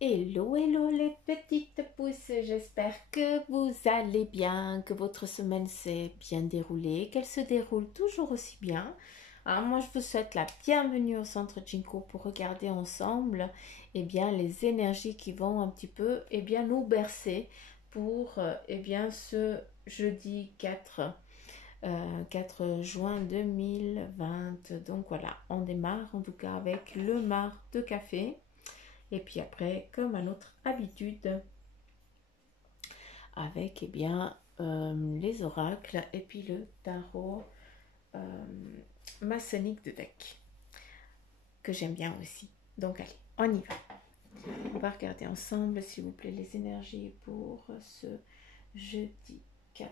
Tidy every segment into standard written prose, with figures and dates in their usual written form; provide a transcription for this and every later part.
Hello, hello les petites pousses, j'espère que vous allez bien, que votre semaine s'est bien déroulée, qu'elle se déroule toujours aussi bien. Alors moi je vous souhaite la bienvenue au centre Jinko pour regarder ensemble les énergies qui vont un petit peu nous bercer pour ce jeudi 4 juin 2020. Donc voilà, on démarre en tout cas avec le mar de café. Et puis après, comme à notre habitude, avec les oracles et puis le tarot euh, maçonnique de deck, que j'aime bien aussi. Donc allez, on y va. On va regarder ensemble, s'il vous plaît, les énergies pour ce jeudi 4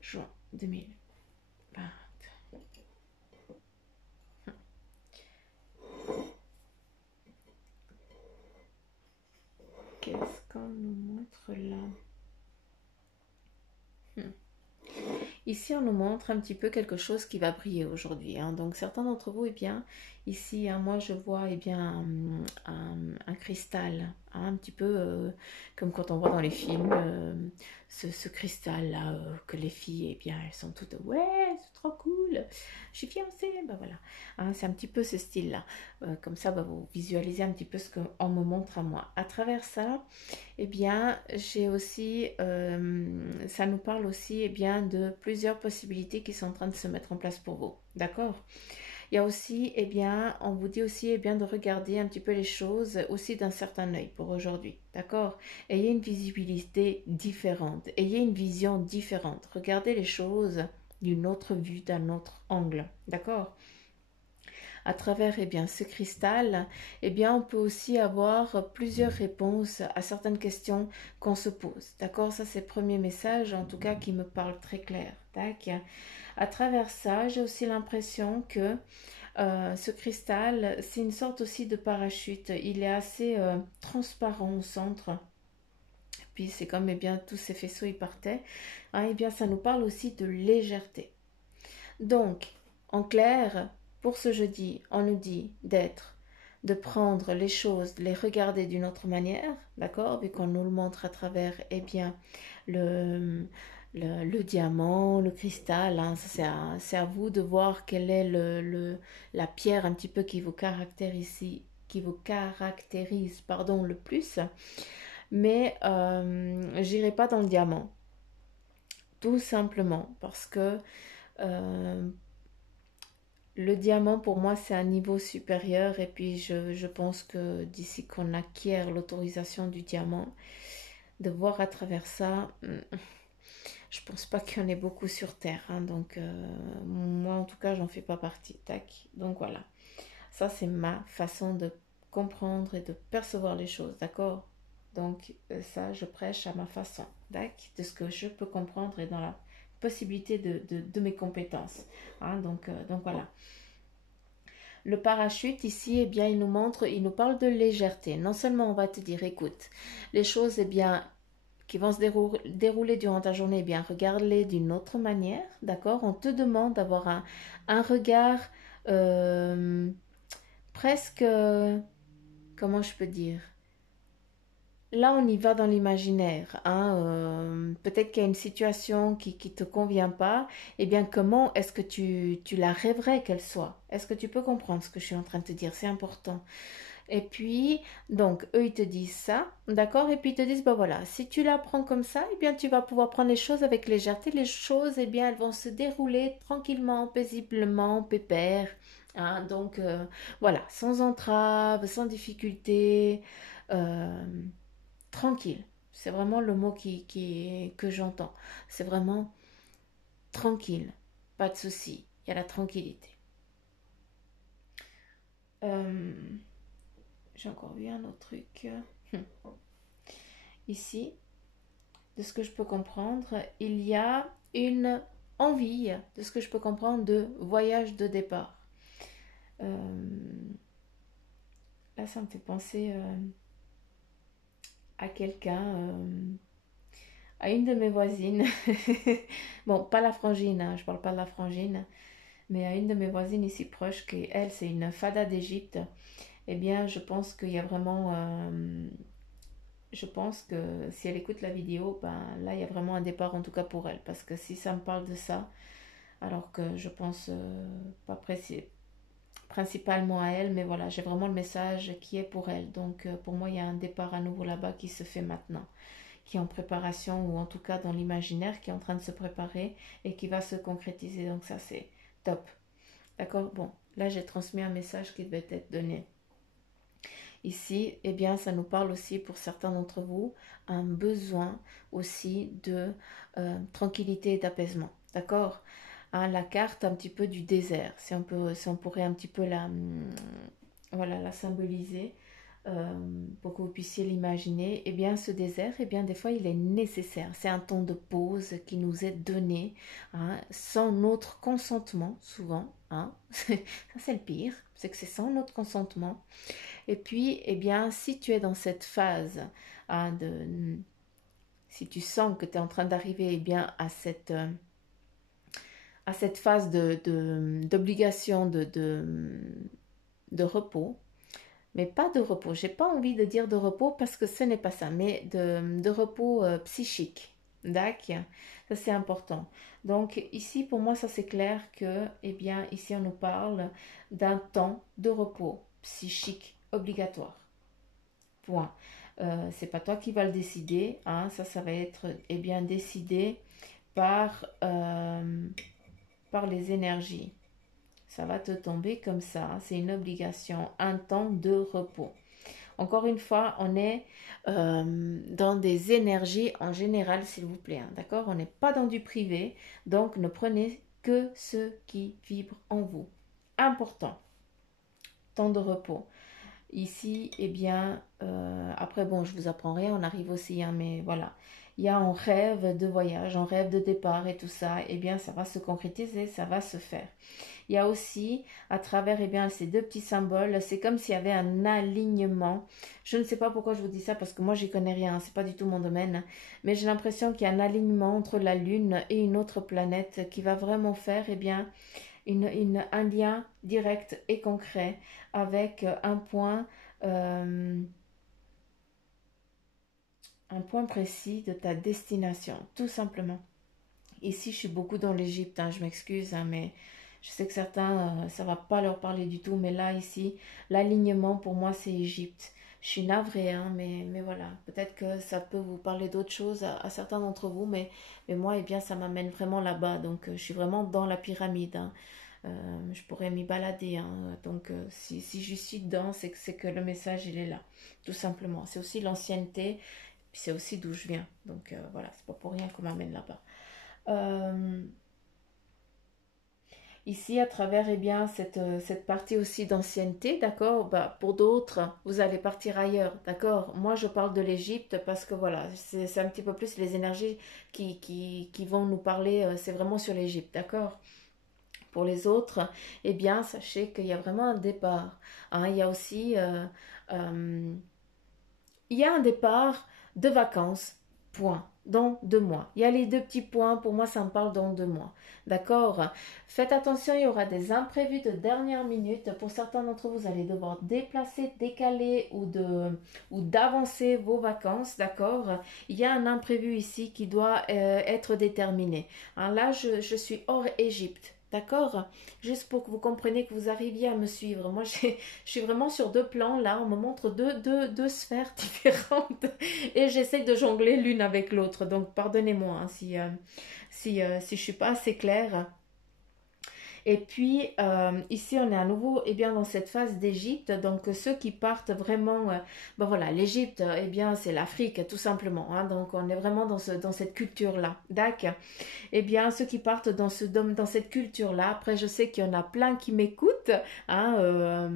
juin 2020. Qu'est-ce qu'on nous montre là? Ici, on nous montre un petit peu quelque chose qui va briller aujourd'hui. Donc, certains d'entre vous, ici, moi, je vois, un cristal, un petit peu comme quand on voit dans les films, ce cristal-là, que les filles, elles sont toutes, ouais, c'est trop cool, je suis fiancée, ben voilà. C'est un petit peu ce style-là. Comme ça, vous visualisez un petit peu ce qu'on me montre à moi. À travers ça, j'ai aussi, ça nous parle aussi de plusieurs possibilités qui sont en train de se mettre en place pour vous. D'accord? Il y a aussi, on vous dit aussi de regarder un petit peu les choses aussi d'un certain œil pour aujourd'hui. D'accord? Ayez une visibilité différente, ayez une vision différente. Regardez les choses d'une autre vue, d'un autre angle. D'accord? À travers ce cristal, on peut aussi avoir plusieurs réponses à certaines questions qu'on se pose. D'accord? Ça, c'est le premier message, en tout cas, qui me parle très clair. Tac. À travers ça, j'ai aussi l'impression que ce cristal, c'est une sorte aussi de parachute. Il est assez transparent au centre. Puis c'est comme tous ces faisceaux y partaient. Ça nous parle aussi de légèreté. Donc, en clair, pour ce jeudi, on nous dit de prendre les choses, de les regarder d'une autre manière, d'accord? Vu qu'on nous le montre à travers, le, le diamant, le cristal, c'est à vous de voir quelle est la pierre un petit peu qui vous caractérise, pardon, le plus. Mais j'irai pas dans le diamant, tout simplement parce que euh, le diamant, pour moi, c'est un niveau supérieur. Et puis, je pense que d'ici qu'on acquiert l'autorisation du diamant, de voir à travers ça, je pense pas qu'il y en ait beaucoup sur Terre. Donc, moi, en tout cas, j'en fais pas partie. Tac. Donc, voilà. Ça, c'est ma façon de comprendre et de percevoir les choses. D'accord? Donc, ça, je prêche à ma façon. Tac. De ce que je peux comprendre et dans la possibilité de mes compétences. Donc, voilà. Le parachute ici, il nous montre, il nous parle de légèreté. Non seulement on va te dire, écoute, les choses, qui vont se dérouler durant ta journée, regarde-les d'une autre manière, d'accord? On te demande d'avoir un regard euh, presque, comment je peux dire? Là, on y va dans l'imaginaire. Peut-être qu'il y a une situation qui ne te convient pas. Comment est-ce que tu la rêverais qu'elle soit? Est-ce que tu peux comprendre ce que je suis en train de te dire? C'est important. Et puis, donc, eux, ils te disent ça, d'accord? Et puis, ils te disent, bah voilà, si tu la prends comme ça, tu vas pouvoir prendre les choses avec légèreté. Les choses, elles vont se dérouler tranquillement, paisiblement, pépère. Voilà, sans entrave, sans difficulté. Euh, Tranquille. C'est vraiment le mot que j'entends. C'est vraiment tranquille. Pas de souci. Il y a la tranquillité. Euh, j'ai encore vu un autre truc. Ici, de ce que je peux comprendre, il y a une envie, de ce que je peux comprendre, de voyage de départ. Là, ça me fait penser à quelqu'un, à une de mes voisines. Bon, pas la frangine, je parle pas de la frangine, mais à une de mes voisines ici proche, qui elle, c'est une fada d'Égypte. Je pense qu'il y a vraiment je pense que si elle écoute la vidéo, ben là, il y a vraiment un départ en tout cas pour elle. Parce que si ça me parle de ça, alors que je pense pas principalement à elle, mais voilà, j'ai vraiment le message qui est pour elle. Donc pour moi, il y a un départ à nouveau là-bas qui se fait maintenant, qui est en préparation ou en tout cas dans l'imaginaire, qui est en train de se préparer et qui va se concrétiser. Donc ça, c'est top. D'accord? Bon, là, j'ai transmis un message qui devait être donné. Ici, eh bien, ça nous parle aussi pour certains d'entre vous, un besoin aussi de tranquillité et d'apaisement. D'accord? Hein, la carte un petit peu du désert, si on pourrait un petit peu voilà, la symboliser pour que vous puissiez l'imaginer, eh bien ce désert, eh bien des fois il est nécessaire. C'est un temps de pause qui nous est donné hein, sans notre consentement, souvent. Hein. Ça c'est le pire, c'est que c'est sans notre consentement. Et puis, eh bien, si tu es dans cette phase hein, si tu sens que tu es en train d'arriver eh bien à cette phase d'obligation de repos, mais pas de repos. J'ai pas envie de dire de repos parce que ce n'est pas ça, mais de repos psychique. D'accord? Ça c'est important. Donc ici pour moi ça c'est clair que, eh bien ici on nous parle d'un temps de repos psychique obligatoire. Point. C'est pas toi qui vas le décider, hein. Ça va être eh bien décidé par les énergies. Ça va te tomber comme ça. Hein. C'est une obligation, un temps de repos. Encore une fois, on est dans des énergies en général, s'il vous plaît. Hein, d'accord? On n'est pas dans du privé. Donc, ne prenez que ce qui vibre en vous. Important. Temps de repos. Ici, eh bien, après, bon, je vous apprends rien, on arrive aussi, hein, mais voilà. Il y a un rêve de voyage, un rêve de départ et tout ça, eh bien, ça va se concrétiser, ça va se faire. Il y a aussi, à travers eh bien, ces deux petits symboles, c'est comme s'il y avait un alignement. Je ne sais pas pourquoi je vous dis ça, parce que moi, j'y connais rien, hein, c'est pas du tout mon domaine, mais j'ai l'impression qu'il y a un alignement entre la Lune et une autre planète qui va vraiment faire, eh bien, un lien direct et concret avec un point précis de ta destination, tout simplement. Ici, je suis beaucoup dans l'Égypte, hein, je m'excuse, hein, mais je sais que certains, ça va pas leur parler du tout, mais là, ici, l'alignement pour moi, c'est Égypte. Je suis navrée, hein, mais voilà, peut-être que ça peut vous parler d'autres choses à certains d'entre vous, mais moi, eh bien, ça m'amène vraiment là-bas, donc je suis vraiment dans la pyramide. Hein. Je pourrais m'y balader, hein. Donc si je suis dedans, c'est que le message, il est là, tout simplement. C'est aussi l'ancienneté, puis c'est aussi d'où je viens, donc voilà, c'est pas pour rien qu'on m'amène là-bas. Euh, Ici, à travers eh bien, cette partie aussi d'ancienneté, d'accord, bah, pour d'autres, vous allez partir ailleurs, d'accord. Moi, je parle de l'Égypte parce que voilà, c'est un petit peu plus les énergies qui vont nous parler, c'est vraiment sur l'Égypte, d'accord. Pour les autres, eh bien, sachez qu'il y a vraiment un départ. Hein. Il y a aussi euh, il y a un départ de vacances, point, dans 2 mois. Il y a les deux petits points, pour moi ça me parle dans 2 mois. D'accord? Faites attention, il y aura des imprévus de dernière minute. Pour certains d'entre vous, vous allez devoir déplacer, décaler ou d'avancer vos vacances. D'accord? Il y a un imprévu ici qui doit être déterminé. Hein, là, je suis hors Égypte. D'accord? Juste pour que vous compreniez que vous arriviez à me suivre. Moi, je suis vraiment sur 2 plans. Là, on me montre deux sphères différentes et j'essaie de jongler l'une avec l'autre. Donc, pardonnez-moi hein, si je ne suis pas assez claire. Et puis, ici, on est à nouveau eh bien, dans cette phase d'Égypte. Donc, ceux qui partent vraiment, ben voilà, l'Égypte, eh bien, c'est l'Afrique, tout simplement. Hein, donc, on est vraiment dans cette culture-là. D'accord. Eh bien, ceux qui partent dans cette culture-là, après, je sais qu'il y en a plein qui m'écoutent, hein,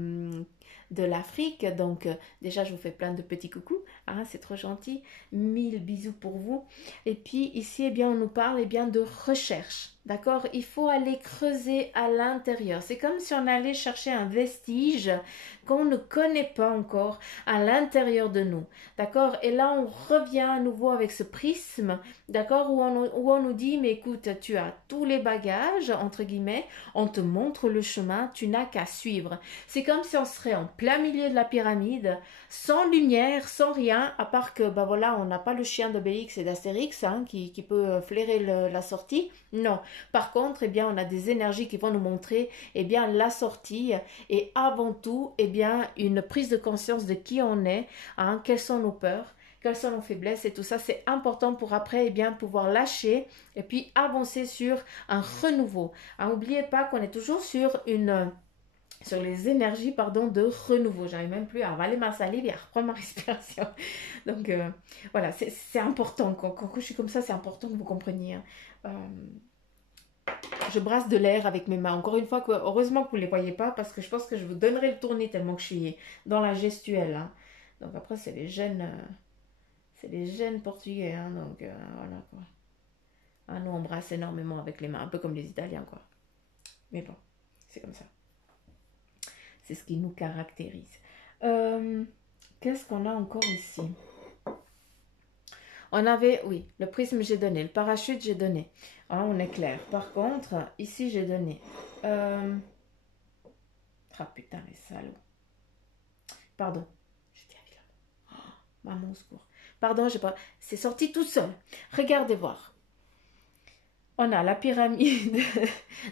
de l'Afrique. Donc, déjà, je vous fais plein de petits coucous. Hein, c'est trop gentil. 1000 bisous pour vous. Et puis, ici, eh bien, on nous parle eh bien, de recherche. D'accord? Il faut aller creuser à l'intérieur. C'est comme si on allait chercher un vestige qu'on ne connaît pas encore à l'intérieur de nous. D'accord? Et là, on revient à nouveau avec ce prisme, d'accord? Où on nous dit, mais écoute, tu as tous les bagages, entre guillemets, on te montre le chemin, tu n'as qu'à suivre. C'est comme si on serait en plein milieu de la pyramide, sans lumière, sans rien, à part que, bah voilà, on n'a pas le chien d'Obélix et d'Astérix hein, qui peut flairer la sortie. Non. Par contre, eh bien, on a des énergies qui vont nous montrer eh bien, la sortie et avant tout, eh bien, une prise de conscience de qui on est, hein, quelles sont nos peurs, quelles sont nos faiblesses et tout ça. C'est important pour après eh bien, pouvoir lâcher et puis avancer sur un renouveau. N'oubliez pas qu'on est toujours sur les énergies pardon, de renouveau. J'arrive même plus à avaler ma salive et à reprendre ma respiration. Donc voilà, c'est important. Quand je suis comme ça, c'est important que vous compreniez. Je brasse de l'air avec mes mains. Encore une fois, heureusement que vous ne les voyez pas parce que je pense que je vous donnerai le tournis tellement que je suis dans la gestuelle. Hein. Donc après, c'est les gènes portugais. Hein, donc voilà quoi. Ah, nous, on brasse énormément avec les mains, un peu comme les Italiens quoi. Mais bon, c'est comme ça. C'est ce qui nous caractérise. Qu'est-ce qu'on a encore ici? On avait, oui, le prisme j'ai donné, le parachute j'ai donné. Ah, on est clair. Par contre, ici j'ai donné. Ah putain, les salauds. Pardon. J'étais à Villa. Oh, maman, au secours. Pardon, j'ai pas. C'est sorti tout seul. Regardez voir. On a la pyramide,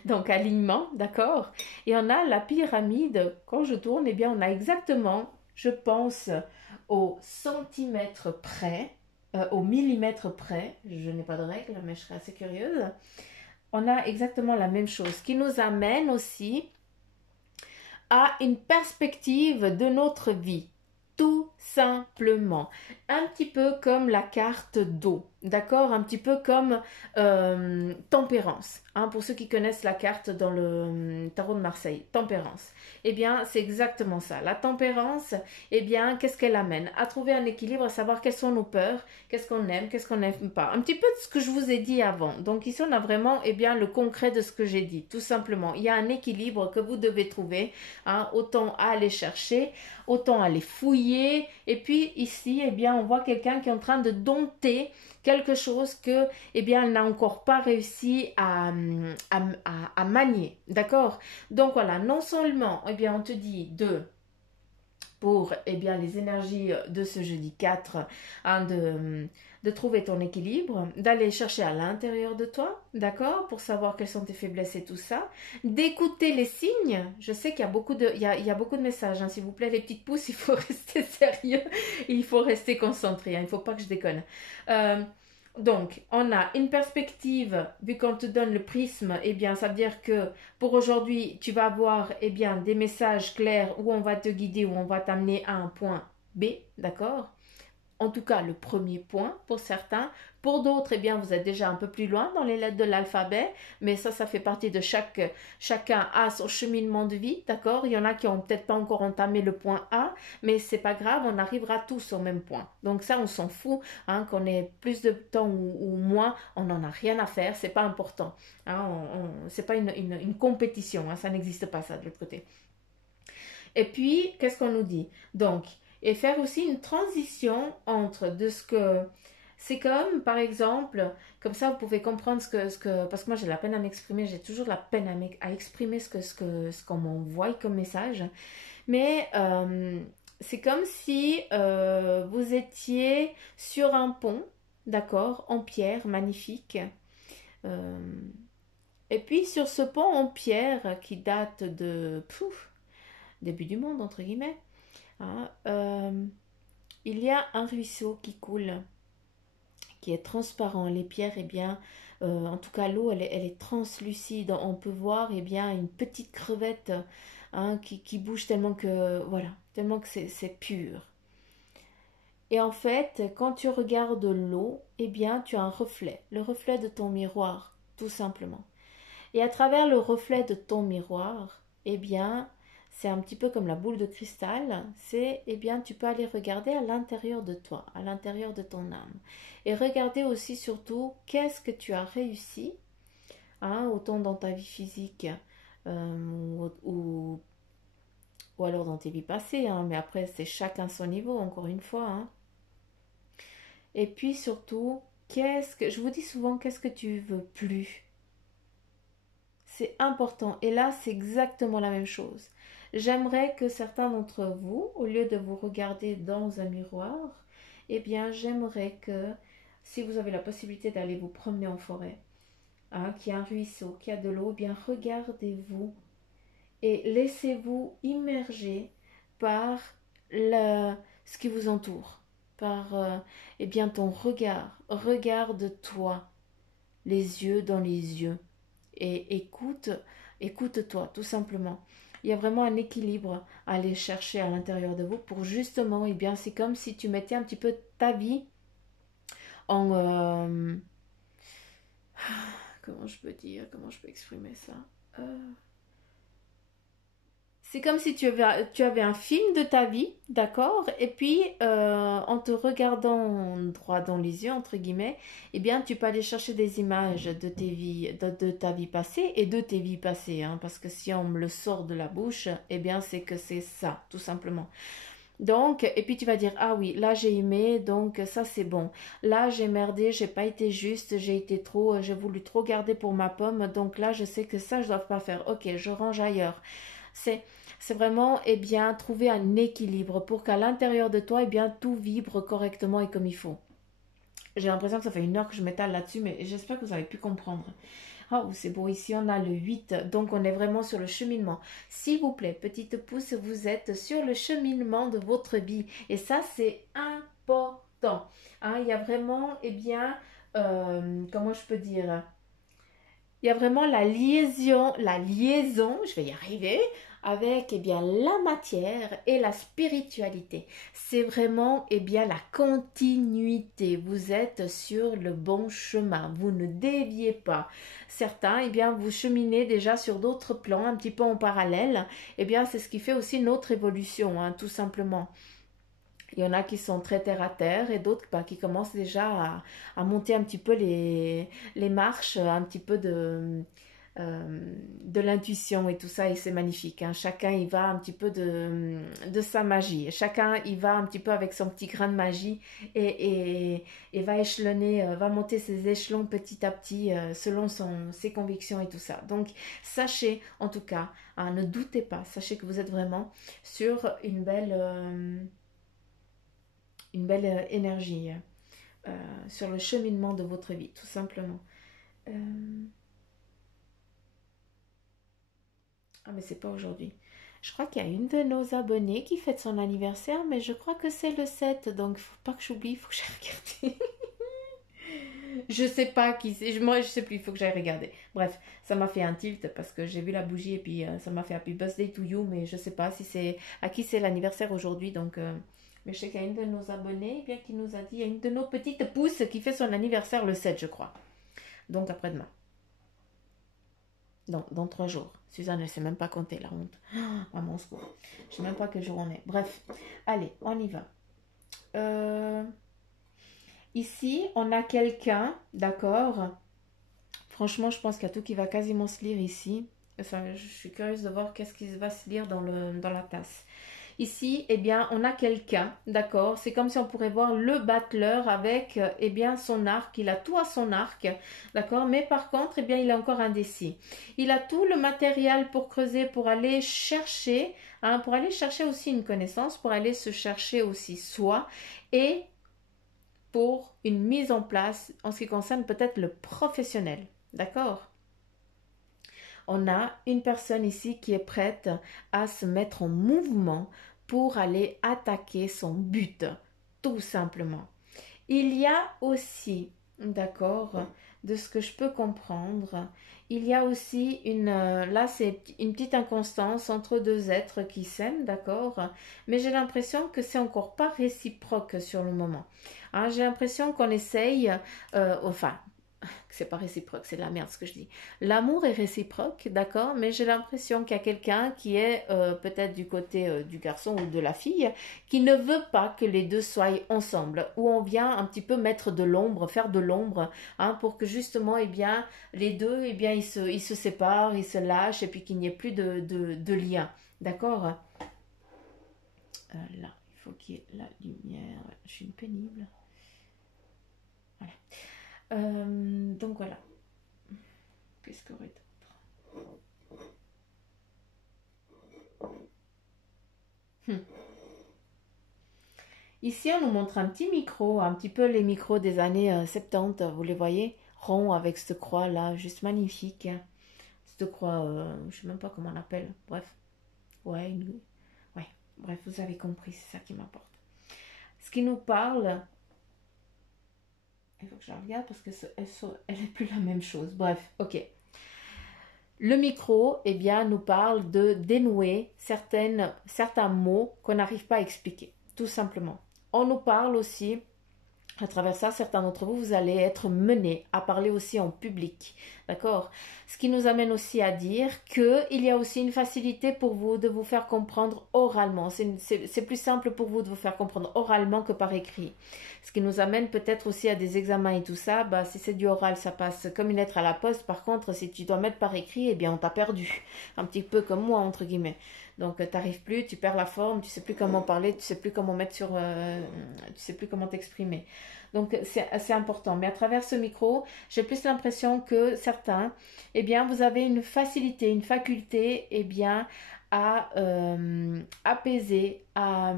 donc alignement, d'accord? Et on a la pyramide, quand je tourne, eh bien, on a exactement, je pense, au centimètre près. Au millimètre près, je n'ai pas de règle, mais je serais assez curieuse. On a exactement la même chose qui nous amène aussi à une perspective de notre vie. Tout simplement. Un petit peu comme la carte d'eau, d'accord? Un petit peu comme tempérance. Hein, pour ceux qui connaissent la carte dans le tarot de Marseille, tempérance. Eh bien, c'est exactement ça. La tempérance, eh bien, qu'est-ce qu'elle amène? À trouver un équilibre, à savoir quelles sont nos peurs, qu'est-ce qu'on aime, qu'est-ce qu'on n'aime pas. Un petit peu de ce que je vous ai dit avant. Donc ici, on a vraiment eh bien, le concret de ce que j'ai dit, tout simplement. Il y a un équilibre que vous devez trouver. Hein, autant à aller chercher, autant à aller fouiller. Et puis ici, eh bien, on voit quelqu'un qui est en train de dompter quelque chose que, eh bien, elle n'a encore pas réussi à manier, d'accord? Donc voilà, non seulement, eh bien, on te dit pour eh bien, les énergies de ce jeudi 4, hein, de trouver ton équilibre, d'aller chercher à l'intérieur de toi, d'accord, pour savoir quelles sont tes faiblesses et tout ça, d'écouter les signes. Je sais qu'il y a beaucoup de beaucoup de messages, hein. S'il vous plaît, les petites pouces, il faut rester sérieux, il faut rester concentré, hein. Il ne faut pas que je déconne. Donc, on a une perspective, vu qu'on te donne le prisme, eh bien, ça veut dire que pour aujourd'hui, tu vas avoir eh bien, des messages clairs où on va te guider, où on va t'amener à un point B, d'accord? En tout cas, le premier point pour certains. Pour d'autres, eh bien, vous êtes déjà un peu plus loin dans les lettres de l'alphabet, mais ça fait partie de chacun a son cheminement de vie, d'accord? Il y en a qui n'ont peut-être pas encore entamé le point A, mais c'est pas grave, on arrivera tous au même point. Donc ça, on s'en fout, hein, qu'on ait plus de temps ou moins, on n'en a rien à faire, c'est pas important. Hein, c'est pas une compétition, hein, ça n'existe pas ça de l'autre côté. Et puis, qu'est-ce qu'on nous dit? Donc, et faire aussi une transition entre de ce que... C'est comme, par exemple, comme ça vous pouvez comprendre parce que moi j'ai la peine à m'exprimer, j'ai toujours la peine à exprimer ce qu'on m'envoie comme message. Mais c'est comme si vous étiez sur un pont, d'accord, en pierre, magnifique. Et puis sur ce pont en pierre qui date de début du monde, entre guillemets, hein, il y a un ruisseau qui coule, qui est transparent. Les pierres, eh bien, en tout cas l'eau, elle est translucide. On peut voir eh bien, une petite crevette hein, qui bouge tellement que, voilà, tellement que c'est pur. Et en fait, quand tu regardes l'eau, eh bien, tu as un reflet, le reflet de ton miroir, tout simplement. Et à travers le reflet de ton miroir, eh bien, c'est un petit peu comme la boule de cristal, c'est, eh bien, tu peux aller regarder à l'intérieur de toi, à l'intérieur de ton âme. Et regarder aussi surtout qu'est-ce que tu as réussi hein, autant dans ta vie physique ou alors dans tes vies passées, hein, mais après c'est chacun son niveau, encore une fois. Hein. Et puis surtout, je vous dis souvent, qu'est-ce que tu veux plus? C'est important. Et là, c'est exactement la même chose. J'aimerais que certains d'entre vous, au lieu de vous regarder dans un miroir, eh bien, j'aimerais que, si vous avez la possibilité d'aller vous promener en forêt, hein, qu'il y a un ruisseau, qu'il y a de l'eau, eh bien, regardez-vous et laissez-vous immerger par ce qui vous entoure, par eh bien, ton regard. Regarde-toi, les yeux dans les yeux et écoute-toi tout simplement. Il y a vraiment un équilibre à aller chercher à l'intérieur de vous pour justement, eh bien, c'est comme si tu mettais un petit peu ta vie en... comment je peux dire, comment je peux exprimer ça C'est comme si tu avais un film de ta vie, d'accord? Et puis, en te regardant droit dans les yeux, entre guillemets, eh bien, tu peux aller chercher des images de de ta vie passée et de tes vies passées, hein, parce que si on me le sort de la bouche, eh bien, c'est que c'est ça, tout simplement. Donc, et puis tu vas dire, ah oui, là j'ai aimé, donc ça c'est bon. Là j'ai merdé, j'ai pas été juste, j'ai voulu trop garder pour ma pomme, donc là je sais que ça je dois pas faire. Ok, je range ailleurs. C'est, c'est vraiment, eh bien, trouver un équilibre pour qu'à l'intérieur de toi, eh bien, tout vibre correctement et comme il faut. J'ai l'impression que ça fait 1 heure que je m'étale là-dessus, mais j'espère que vous avez pu comprendre. Oh, c'est beau, ici on a le 8, donc on est vraiment sur le cheminement. S'il vous plaît, petite pouce, vous êtes sur le cheminement de votre vie. Et ça, c'est important. Hein, il y a vraiment, eh bien, comment je peux dire? Il y a vraiment la liaison, je vais y arriver, avec eh bien, la matière et la spiritualité. C'est vraiment eh bien, la continuité. Vous êtes sur le bon chemin. Vous ne déviez pas. Certains, eh bien, vous cheminez déjà sur d'autres plans, un petit peu en parallèle. Eh bien, c'est ce qui fait aussi notre évolution, hein, tout simplement. Il y en a qui sont très terre à terre et d'autres bah, qui commencent déjà à monter un petit peu les marches, un petit peu de l'intuition et tout ça, et c'est magnifique. Hein. Chacun y va un petit peu de sa magie. Chacun y va un petit peu avec son petit grain de magie et va échelonner, va monter ses échelons petit à petit selon ses convictions et tout ça. Donc, sachez en tout cas, hein, ne doutez pas, sachez que vous êtes vraiment sur une belle énergie sur le cheminement de votre vie, tout simplement. Euh... Ah, mais c'est pas aujourd'hui. Je crois qu'il y a une de nos abonnées qui fête son anniversaire, mais je crois que c'est le 7, donc faut pas que j'oublie, il faut que j'aille regarder. Je sais pas qui c'est, moi je sais plus, il faut que j'aille regarder. Bref, ça m'a fait un tilt parce que j'ai vu la bougie et puis ça m'a fait Happy Birthday to you, mais je sais pas si c'est à qui c'est l'anniversaire aujourd'hui, donc mais je sais qu'il y a une de nos abonnés bien qui nous a dit, il y a une de nos petites pousses qui fait son anniversaire le 7, je crois. Donc après-demain. Dans 3 jours. Suzanne, elle ne sait même pas compter, la honte. Oh, mon secours. Je ne sais même pas quel jour on est. Bref, allez, on y va. Ici, on a quelqu'un, d'accord. Franchement, je pense qu'il y a tout qui va quasiment se lire ici. Enfin, je suis curieuse de voir qu'est-ce qui va se lire dans la tasse. Ici, eh bien, on a quelqu'un, d'accord? C'est comme si on pourrait voir le battleur avec, eh bien, son arc. Il a tout à son arc, d'accord? Mais par contre, eh bien, il est encore indécis. Il a tout le matériel pour creuser, pour aller chercher, hein, pour aller chercher aussi une connaissance, pour aller se chercher aussi soi et pour une mise en place en ce qui concerne peut-être le professionnel, d'accord? On a une personne ici qui est prête à se mettre en mouvement pour aller attaquer son but, tout simplement. Il y a aussi, d'accord, de ce que je peux comprendre, il y a aussi là c'est une petite inconstance entre deux êtres qui s'aiment, d'accord, mais j'ai l'impression que c'est encore pas réciproque sur le moment. Hein, j'ai l'impression qu'on essaye, enfin, c'est pas réciproque, c'est de la merde ce que je dis. L'amour est réciproque, d'accord, mais j'ai l'impression qu'il y a quelqu'un qui est peut-être du côté du garçon ou de la fille qui ne veut pas que les deux soient ensemble, où on vient un petit peu mettre de l'ombre, faire de l'ombre, hein, pour que justement, eh bien, les deux, eh bien, ils se séparent, ils se lâchent et puis qu'il n'y ait plus de lien, d'accord. Là, il faut qu'il y ait la lumière, je suis une pénible. Voilà. Donc voilà. Qu'est-ce qu'il y aurait d'autre? Ici, on nous montre un petit micro, un petit peu les micros des années 70, vous les voyez, rond avec cette croix là, juste magnifique. Cette croix, je sais même pas comment on appelle, bref. Ouais, ouais, bref, vous avez compris, c'est ça qui m'importe. Ce qui nous parle, il faut que je la regarde parce qu'elle n'est plus la même chose. Bref, ok. Le micro, eh bien, nous parle de dénouer certains mots qu'on n'arrive pas à expliquer, tout simplement. On nous parle aussi, à travers ça, certains d'entre vous, vous allez être menés à parler aussi en public, d'accord? Ce qui nous amène aussi à dire qu'il y a aussi une facilité pour vous de vous faire comprendre oralement. C'est plus simple pour vous de vous faire comprendre oralement que par écrit. Ce qui nous amène peut-être aussi à des examens et tout ça. Bah, si c'est du oral, ça passe comme une lettre à la poste. Par contre, si tu dois mettre par écrit, eh bien, on t'a perdu. Un petit peu comme moi, entre guillemets. Donc, tu n'arrives plus, tu perds la forme, tu sais plus comment parler, tu sais plus comment mettre sur... tu sais plus comment t'exprimer. Donc, c'est assez important. Mais à travers ce micro, j'ai plus l'impression que certains, eh bien, vous avez une facilité, une faculté, eh bien, à apaiser, à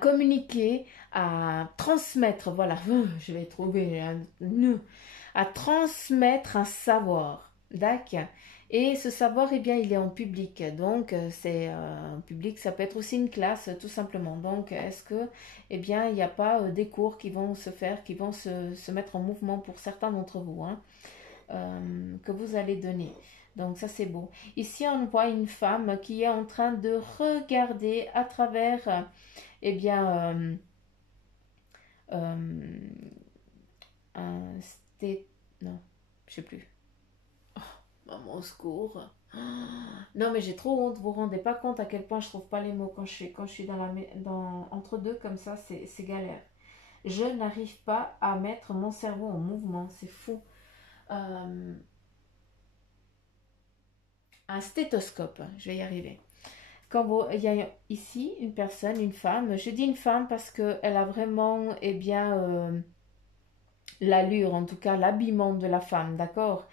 communiquer, à transmettre, voilà, je vais trouver un nous, à transmettre un savoir, d'accord. Et ce savoir, eh bien, il est en public. Donc, c'est en public, ça peut être aussi une classe, tout simplement. Donc, est-ce que, eh bien, il n'y a pas des cours qui vont se faire, qui vont se mettre en mouvement pour certains d'entre vous, hein, que vous allez donner. Donc, ça, c'est beau. Ici, on voit une femme qui est en train de regarder à travers, eh bien, un non, je sais plus. Maman, au secours. Non, mais j'ai trop honte. Vous vous rendez pas compte à quel point je trouve pas les mots quand je suis entre deux comme ça, c'est galère. Je n'arrive pas à mettre mon cerveau en mouvement, c'est fou. Un stéthoscope, je vais y arriver. Il y a ici une personne, une femme, je dis une femme parce qu'elle a vraiment, eh bien, l'allure, en tout cas l'habillement de la femme, d'accord.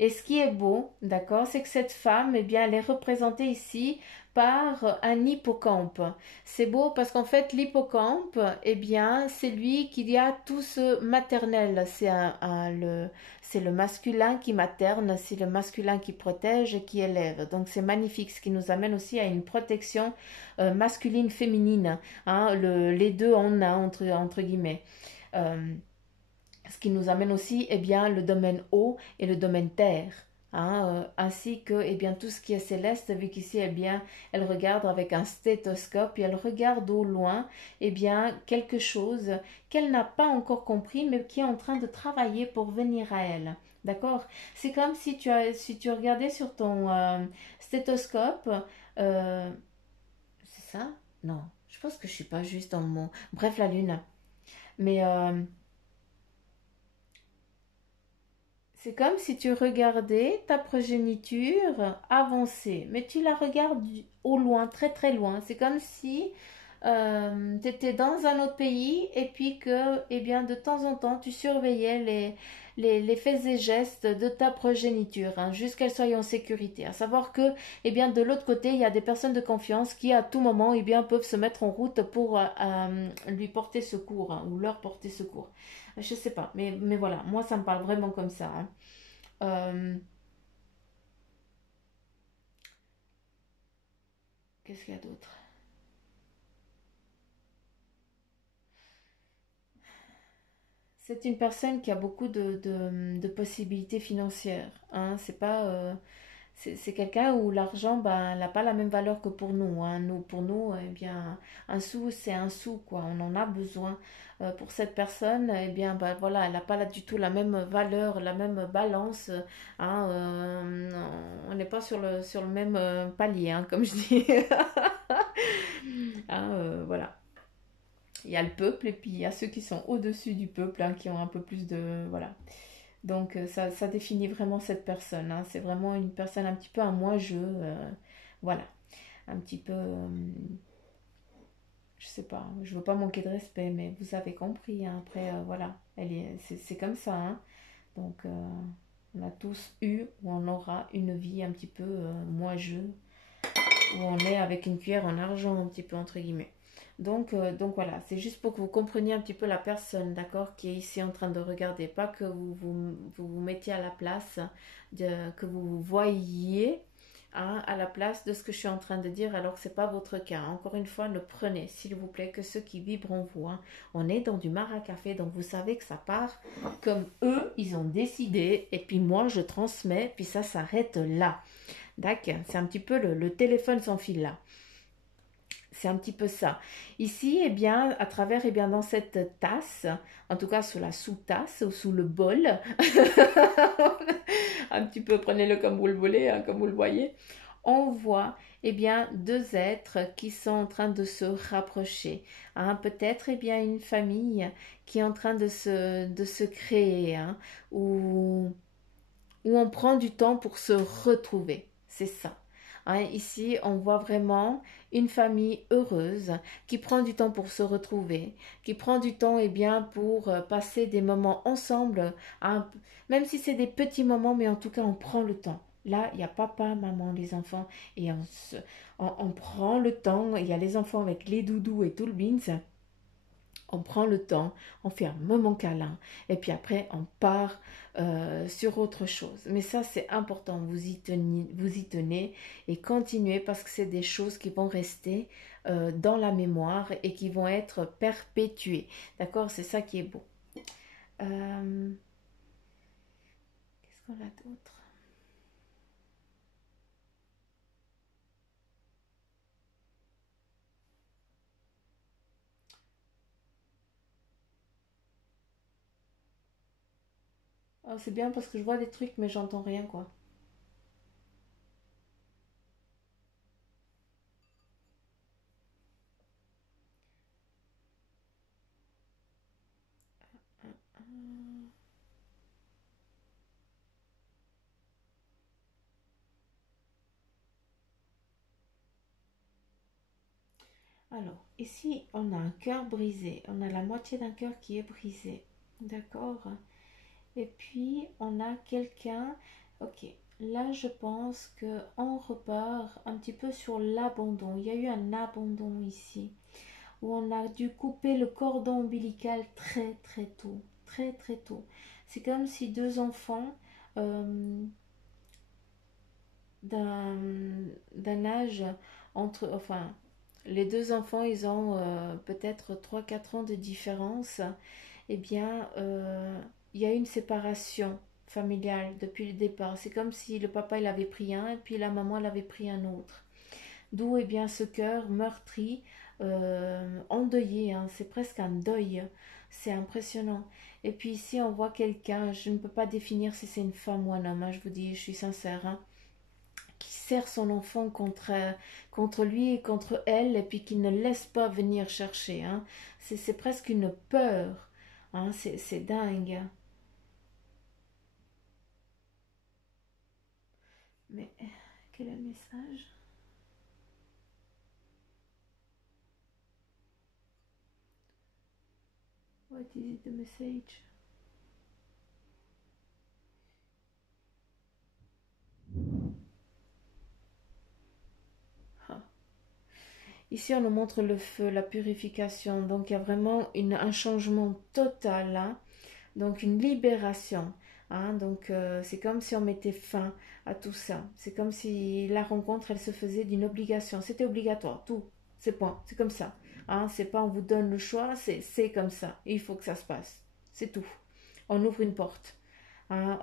Et ce qui est beau, d'accord, c'est que cette femme, eh bien, elle est représentée ici par un hippocampe. C'est beau parce qu'en fait, l'hippocampe, eh bien, c'est lui qui a tout ce maternel. C'est le masculin qui materne, c'est le masculin qui protège et qui élève. Donc, c'est magnifique, ce qui nous amène aussi à une protection masculine-féminine. Hein, les deux en un, entre guillemets. Ce qui nous amène aussi, eh bien, le domaine eau et le domaine terre. Hein, ainsi que eh bien, tout ce qui est céleste, vu qu'ici eh bien, elle regarde avec un stéthoscope et elle regarde au loin eh bien, quelque chose qu'elle n'a pas encore compris mais qui est en train de travailler pour venir à elle. D'accord. C'est comme si tu regardais sur ton stéthoscope. C'est ça. Non, je pense que je suis pas juste dans mon... Bref, la lune. Mais... c'est comme si tu regardais ta progéniture avancer, mais tu la regardes au loin, très très loin. C'est comme si tu étais dans un autre pays et puis que, eh bien, de temps en temps, tu surveillais les faits et gestes de ta progéniture, hein, jusqu'à ce qu'elle soit en sécurité. À savoir que, eh bien, de l'autre côté, il y a des personnes de confiance qui, à tout moment, eh bien, peuvent se mettre en route pour lui porter secours, hein, ou leur porter secours. Je sais pas, mais voilà, moi, ça me parle vraiment comme ça, hein. Euh, Qu'est-ce qu'il y a d'autre? C'est une personne qui a beaucoup de possibilités financières, hein. C'est pas c'est quelqu'un où l'argent, ben, n'a pas la même valeur que pour nous, hein. Nous, pour nous, eh bien, un sou, c'est un sou, quoi. On en a besoin. Pour cette personne, eh bien, ben, voilà, elle n'a pas là du tout la même valeur, la même balance, hein. On n'est pas sur le même palier, hein, comme je dis. Hein, voilà. Il y a le peuple et puis il y a ceux qui sont au-dessus du peuple, hein, qui ont un peu plus de... Voilà. Donc ça définit vraiment cette personne, hein. C'est vraiment une personne un petit peu un moi-je. Voilà. Un petit peu... je sais pas, je veux pas manquer de respect, mais vous avez compris, hein. Après, voilà. C'est comme ça, hein. Donc on a tous eu ou on aura une vie un petit peu moi-je, où on est avec une cuillère en argent, un petit peu entre guillemets. Donc voilà, c'est juste pour que vous compreniez un petit peu la personne, d'accord, qui est ici en train de regarder. Pas que vous mettiez à la place, que vous voyiez, hein, à la place de ce que je suis en train de dire, alors que ce n'est pas votre cas. Encore une fois, ne prenez, s'il vous plaît, que ceux qui vibrent en vous, hein. On est dans du maracafé, donc vous savez que ça part comme eux, ils ont décidé, et puis moi, je transmets, puis ça s'arrête là. D'accord, c'est un petit peu le téléphone sans fil là. C'est un petit peu ça. Ici, eh bien, à travers, eh bien, dans cette tasse, en tout cas sous la sous-tasse ou sous le bol, un petit peu, prenez-le comme vous le voulez, hein, comme vous le voyez, on voit, eh bien, deux êtres qui sont en train de se rapprocher. Hein. Peut-être, eh bien, une famille qui est en train de se créer, hein, où on prend du temps pour se retrouver. C'est ça. Hein, ici, on voit vraiment une famille heureuse qui prend du temps pour se retrouver, qui prend du temps eh bien, pour passer des moments ensemble, hein, même si c'est des petits moments, mais en tout cas, on prend le temps. Là, il y a papa, maman, les enfants, et on prend le temps. Il y a les enfants avec les doudous et tout le beans. On prend le temps, on fait un moment câlin, et puis après, on part sur autre chose. Mais ça, c'est important, vous y tenez et continuez parce que c'est des choses qui vont rester dans la mémoire et qui vont être perpétuées. D'accord? C'est ça qui est beau. Qu'est-ce qu'on a d'autre? Oh, c'est bien parce que je vois des trucs, mais j'entends rien, quoi. Alors, ici, on a un cœur brisé. On a la moitié d'un cœur qui est brisé. D'accord? Et puis, on a quelqu'un... Ok, là, je pense que on repart un petit peu sur l'abandon. Il y a eu un abandon ici, où on a dû couper le cordon ombilical très, très tôt. Très, très tôt. C'est comme si deux enfants euh, d'un d'un âge entre... Enfin, les deux enfants, ils ont peut-être 3 4 ans de différence. Eh bien, il y a une séparation familiale depuis le départ. C'est comme si le papa il avait pris un et puis la maman elle avait pris un autre. D'où eh bien ce cœur meurtri, endeuillé, hein. C'est presque un deuil. C'est impressionnant. Et puis ici on voit quelqu'un, je ne peux pas définir si c'est une femme ou un homme, hein, je vous dis, je suis sincère, hein, qui serre son enfant contre lui et contre elle et puis qui ne laisse pas venir chercher, hein. C'est presque une peur, hein. C'est dingue. Mais quel est le message? What is it, the message? Ah. Ici, on nous montre le feu, la purification. Donc, il y a vraiment un changement total, hein. Donc, une libération, hein. Donc, c'est comme si on mettait fin à tout ça. C'est comme si la rencontre, elle se faisait d'une obligation. C'était obligatoire, tout. C'est point. C'est comme ça. Hein. C'est pas on vous donne le choix, c'est comme ça. Il faut que ça se passe. C'est tout. On ouvre une porte. Hein.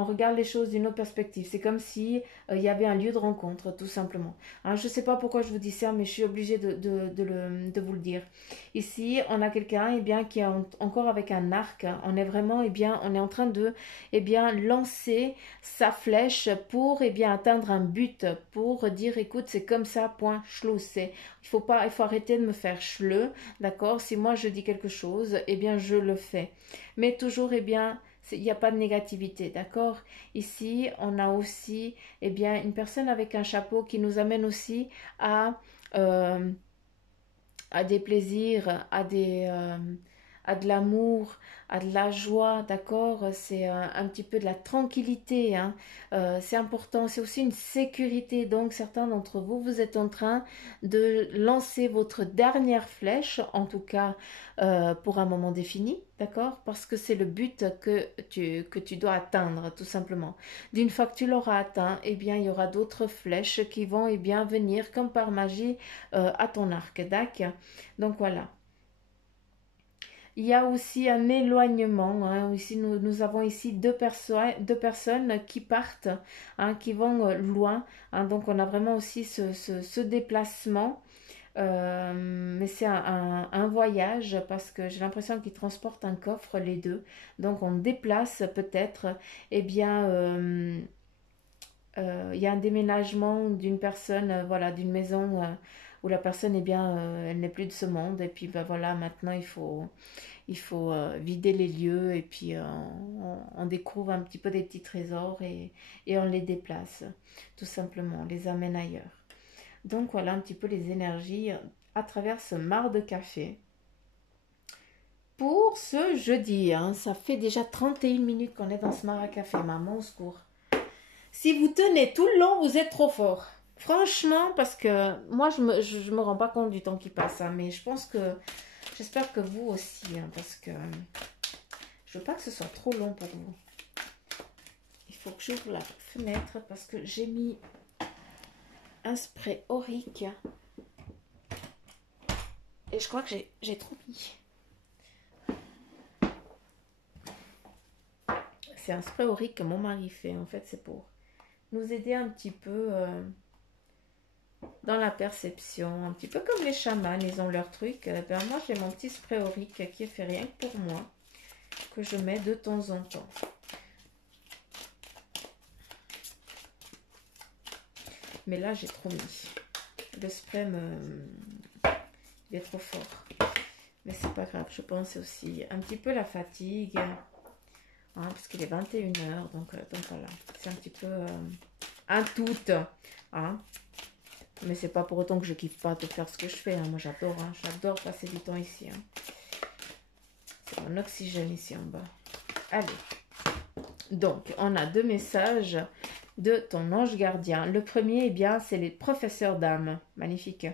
on regarde les choses d'une autre perspective. C'est comme si il y avait un lieu de rencontre, tout simplement. Hein, je ne sais pas pourquoi je vous dis ça, mais je suis obligée de vous le dire. Ici, on a quelqu'un qui est encore avec un arc. On est vraiment, on est en train de lancer sa flèche pour atteindre un but, pour dire, écoute, c'est comme ça, point, schluss. Il faut arrêter de me faire schleu, d'accord? Si moi je dis quelque chose, je le fais. Mais toujours, il n'y a pas de négativité, d'accord? Ici, on a aussi, une personne avec un chapeau qui nous amène aussi à des plaisirs, à de l'amour, à de la joie, d'accord? C'est un petit peu de la tranquillité, hein. C'est important, c'est aussi une sécurité. Donc, certains d'entre vous, vous êtes en train de lancer votre dernière flèche, en tout cas pour un moment défini, d'accord? Parce que c'est le but que tu dois atteindre, tout simplement. D'une fois que tu l'auras atteint, il y aura d'autres flèches qui vont venir comme par magie à ton arc, d'accord? Donc, voilà. Il y a aussi un éloignement. Hein. Ici, nous avons ici deux personnes qui partent, hein, qui vont loin. Hein. Donc, on a vraiment aussi ce déplacement. Mais c'est un voyage parce que j'ai l'impression qu'ils transportent un coffre, les deux. Donc, on déplace peut-être, il y a un déménagement d'une personne, voilà, d'une maison où la personne, elle n'est plus de ce monde. Et puis, voilà, maintenant, il faut vider les lieux et puis on découvre un petit peu des petits trésors et on les déplace, tout simplement, on les amène ailleurs. Donc voilà un petit peu les énergies à travers ce marc de café. Pour ce jeudi, hein, ça fait déjà 31 minutes qu'on est dans ce marc à café, maman au secours. Si vous tenez tout le long, vous êtes trop fort. Franchement, parce que moi, je me rends pas compte du temps qui passe, hein, mais je pense que j'espère que vous aussi, hein, parce que je veux pas que ce soit trop long pour vous. Il faut que j'ouvre la fenêtre parce que j'ai mis un spray aurique. Et je crois que j'ai trop mis. C'est un spray aurique que mon mari fait. En fait, c'est pour nous aider un petit peu dans la perception. Un petit peu comme les chamans, ils ont leur truc. Moi, j'ai mon petit spray aurique qui est fait rien que pour moi, que je mets de temps en temps. Mais là, j'ai trop mis. Le spray il est trop fort. Mais c'est pas grave, je pense aussi un petit peu la fatigue. Hein, parce qu'il est 21h. Donc voilà. C'est un petit peu un tout. Hein. Mais c'est pas pour autant que je kiffe pas de faire ce que je fais. Hein. Moi, j'adore. Hein. J'adore passer du temps ici. Hein. C'est mon oxygène ici en bas. Allez. Donc, on a 2 messages de ton ange gardien. Le premier, c'est les professeurs d'âme. Magnifique.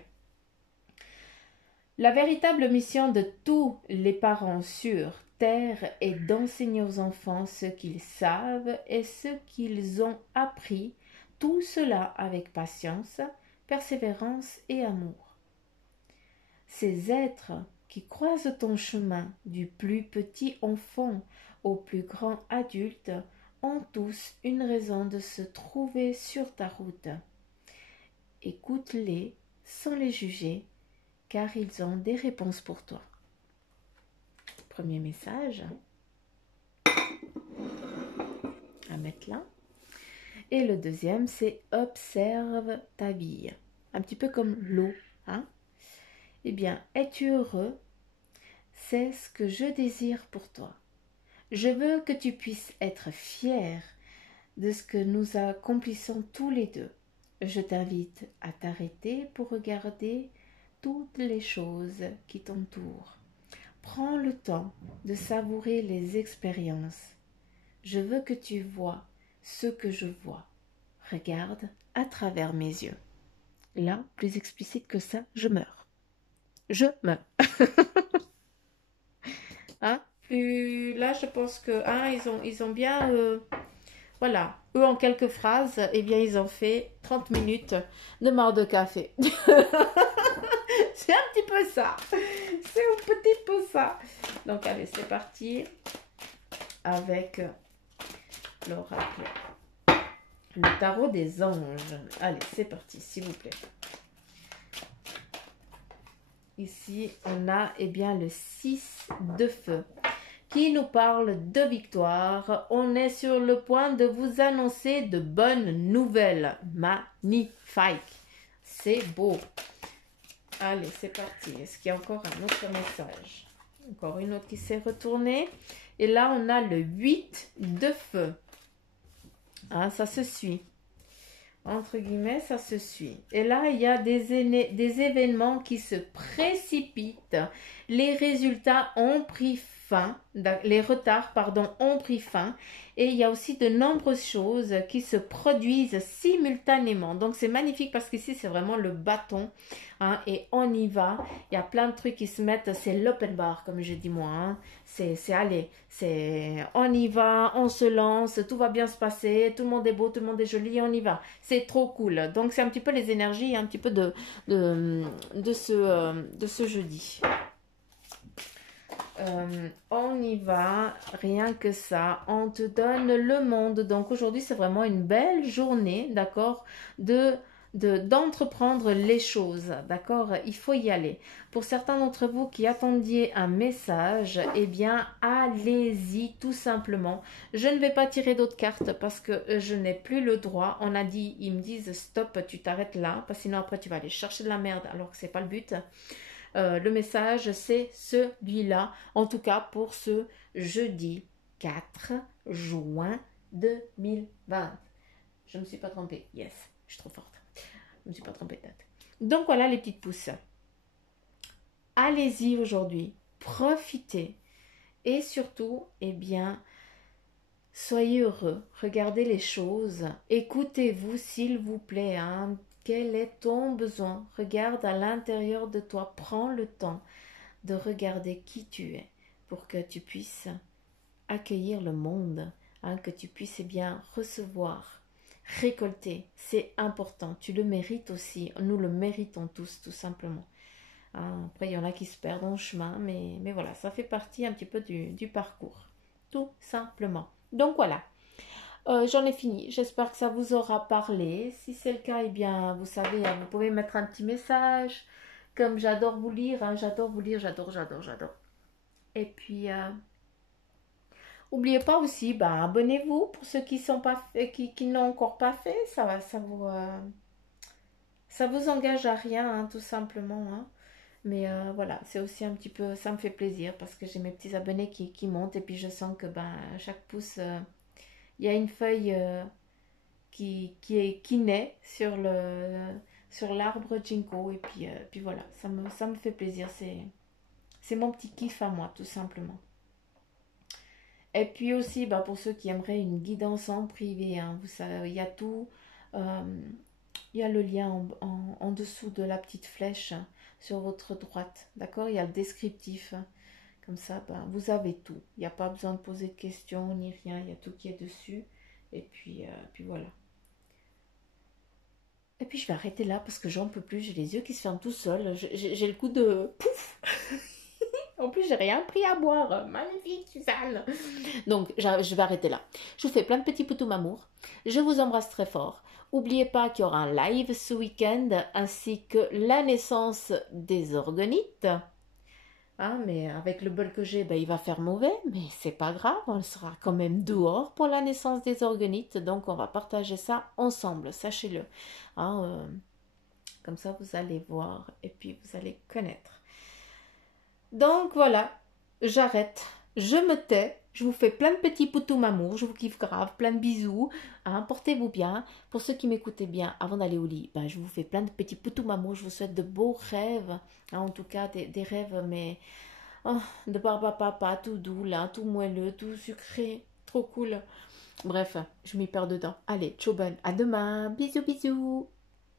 La véritable mission de tous les parents sur terre est d'enseigner aux enfants ce qu'ils savent et ce qu'ils ont appris, tout cela avec patience, persévérance et amour. Ces êtres qui croisent ton chemin du plus petit enfant au plus grand adulte ont tous une raison de se trouver sur ta route. Écoute-les sans les juger, car ils ont des réponses pour toi. Premier message à mettre là. Et le deuxième, c'est observe ta vie. Un petit peu comme l'eau. Hein? Es-tu heureux? C'est ce que je désire pour toi. Je veux que tu puisses être fier de ce que nous accomplissons tous les deux. Je t'invite à t'arrêter pour regarder toutes les choses qui t'entourent. Prends le temps de savourer les expériences. Je veux que tu vois ce que je vois. Regarde à travers mes yeux. Là, plus explicite que ça, je meurs. Je meurs. Hein? Là, je pense que ils ont bien... voilà, eux en quelques phrases, ils ont fait 30 minutes de marc de café. C'est un petit peu ça. C'est un petit peu ça. Donc, allez, c'est parti avec l'oracle. Le tarot des anges. Allez, c'est parti, s'il vous plaît. Ici, on a eh bien le 6 de feu qui nous parle de victoire. On est sur le point de vous annoncer de bonnes nouvelles. Magnifique. C'est beau. Allez, c'est parti. Est-ce qu'il y a encore un autre message? Encore une autre qui s'est retournée. Et là, on a le 8 de feu. Hein, ça se suit. Entre guillemets, ça se suit. Et là, il y a des événements qui se précipitent. Les résultats ont pris fin. Les retards, pardon, ont pris fin. Et il y a aussi de nombreuses choses qui se produisent simultanément. Donc, c'est magnifique parce qu'ici, c'est vraiment le bâton. Hein, et on y va. Il y a plein de trucs qui se mettent. C'est l'open bar, comme je dis moi. Hein. C'est aller. On y va, on se lance, tout va bien se passer, tout le monde est beau, tout le monde est joli, on y va. C'est trop cool. Donc, c'est un petit peu les énergies, un petit peu de ce jeudi. On y va, rien que ça, on te donne le monde. Donc aujourd'hui c'est vraiment une belle journée, d'accord, d'entreprendre les choses, d'accord, il faut y aller. Pour certains d'entre vous qui attendiez un message, eh bien allez-y tout simplement. Je ne vais pas tirer d'autres cartes parce que je n'ai plus le droit. On a dit, ils me disent stop, tu t'arrêtes là, parce que sinon après tu vas aller chercher de la merde alors que c'est pas le but. Le message, c'est celui-là, en tout cas pour ce jeudi 4 juin 2020. Je ne me suis pas trompée. Yes, je suis trop forte. Je ne me suis pas trompée de date. Donc voilà les petites pousses. Allez-y aujourd'hui, profitez et surtout, eh bien, soyez heureux. Regardez les choses. Écoutez-vous, s'il vous plaît, hein. Quel est ton besoin? Regarde à l'intérieur de toi. Prends le temps de regarder qui tu es pour que tu puisses accueillir le monde, hein, que tu puisses eh bien recevoir, récolter. C'est important. Tu le mérites aussi. Nous le méritons tous, tout simplement. Hein, après, il y en a qui se perdent en chemin, mais voilà, ça fait partie un petit peu du parcours. Tout simplement. Donc voilà. J'en ai fini. J'espère que ça vous aura parlé. Si c'est le cas, eh bien, vous savez, vous pouvez mettre un petit message. Comme j'adore vous lire, hein, j'adore vous lire, j'adore. Et puis, n'oubliez pas aussi, bah, abonnez-vous pour ceux qui sont pas fait, qui n'ont encore pas fait. Ça vous engage à rien, hein, tout simplement. Hein. Mais voilà, c'est aussi un petit peu, ça me fait plaisir parce que j'ai mes petits abonnés qui montent et puis je sens que ben, chaque pouce... il y a une feuille qui naît sur l'arbre Ginkgo et puis voilà, ça me fait plaisir, c'est mon petit kiff à moi tout simplement. Et puis aussi bah, pour ceux qui aimeraient une guidance en privé, hein, vous savez, il y a tout, il y a le lien en dessous de la petite flèche sur votre droite, d'accord, il y a le descriptif. Comme ça, ben, vous avez tout. Il n'y a pas besoin de poser de questions ni rien. Il y a tout qui est dessus. Et puis voilà. Et puis je vais arrêter là parce que j'en peux plus. J'ai les yeux qui se ferment tout seuls. J'ai le coup de pouf. En plus, j'ai rien pris à boire. Magnifique, Suzanne. Donc, je vais arrêter là. Je vous fais plein de petits poutous m'amour. Je vous embrasse très fort. N'oubliez pas qu'il y aura un live ce week-end ainsi que la naissance des orgonites. Ah, mais avec le bol que j'ai, ben, il va faire mauvais, mais c'est pas grave, on sera quand même dehors pour la naissance des orgonites, donc on va partager ça ensemble, sachez-le. Hein, comme ça, vous allez voir et puis vous allez connaître. Donc voilà, j'arrête, je me tais, je vous fais plein de petits poutous m'amour, je vous kiffe grave, plein de bisous, hein, portez-vous bien. Pour ceux qui m'écoutaient bien avant d'aller au lit, ben, je vous fais plein de petits poutous m'amour, je vous souhaite de beaux rêves, hein, en tout cas des rêves mais de papa, tout doux là, tout moelleux, tout sucré, trop cool. Bref, je m'y perds dedans. Allez, ciao bonne, à demain, bisous bisous.